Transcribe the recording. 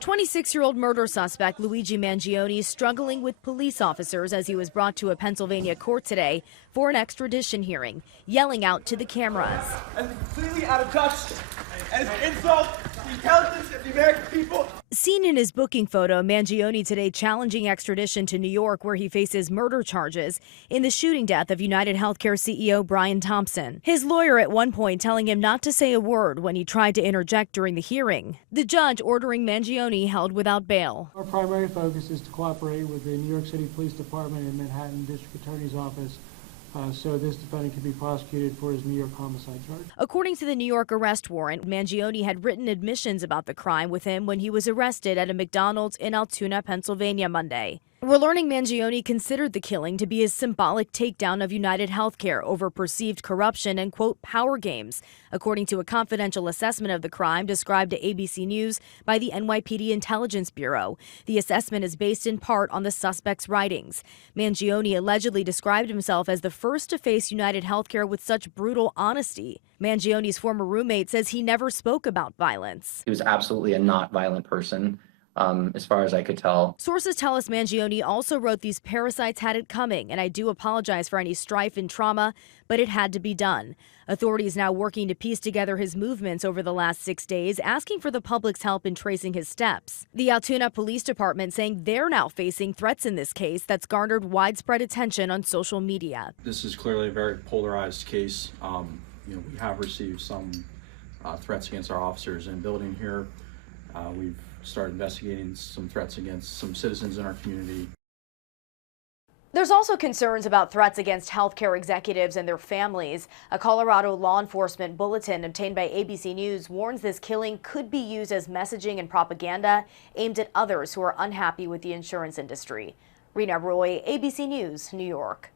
26-year-old murder suspect Luigi Mangione struggling with police officers as he was brought to a Pennsylvania court today for an extradition hearing, yelling out to the cameras. And completely out of touch and insult the intelligence of the American people. Seen in his booking photo, Mangione today challenging extradition to New York, where he faces murder charges in the shooting death of UnitedHealthcare CEO Brian Thompson. His lawyer at one point telling him not to say a word when he tried to interject during the hearing. The judge ordering Mangione held without bail. Our primary focus is to cooperate with the New York City Police Department and Manhattan District Attorney's Office so this defendant can be prosecuted for his New York homicide charge. According to the New York arrest warrant, Mangione had written admissions about the crime with him when he was arrested at a McDonald's in Altoona, Pennsylvania, Monday. We're learning Mangione considered the killing to be a symbolic takedown of UnitedHealthcare over perceived corruption and, quote, power games, according to a confidential assessment of the crime described to ABC News by the NYPD Intelligence Bureau. The assessment is based in part on the suspect's writings. Mangione allegedly described himself as the first to face UnitedHealthcare with such brutal honesty. Mangione's former roommate says he never spoke about violence. He was absolutely a not violent person. As far as I could tell. Sources tell us Mangione also wrote these parasites had it coming, and I do apologize for any strife and trauma, but it had to be done. Authorities now working to piece together his movements over the last 6 days, asking for the public's help in tracing his steps. The Altoona Police Department saying they're now facing threats in this case that's garnered widespread attention on social media. This is clearly a very polarized case. We have received some threats against our officers in building here. We've started investigating some threats against some citizens in our community. There's also concerns about threats against healthcare executives and their families. A Colorado law enforcement bulletin obtained by ABC News warns this killing could be used as messaging and propaganda aimed at others who are unhappy with the insurance industry. Rena Roy, ABC News, New York.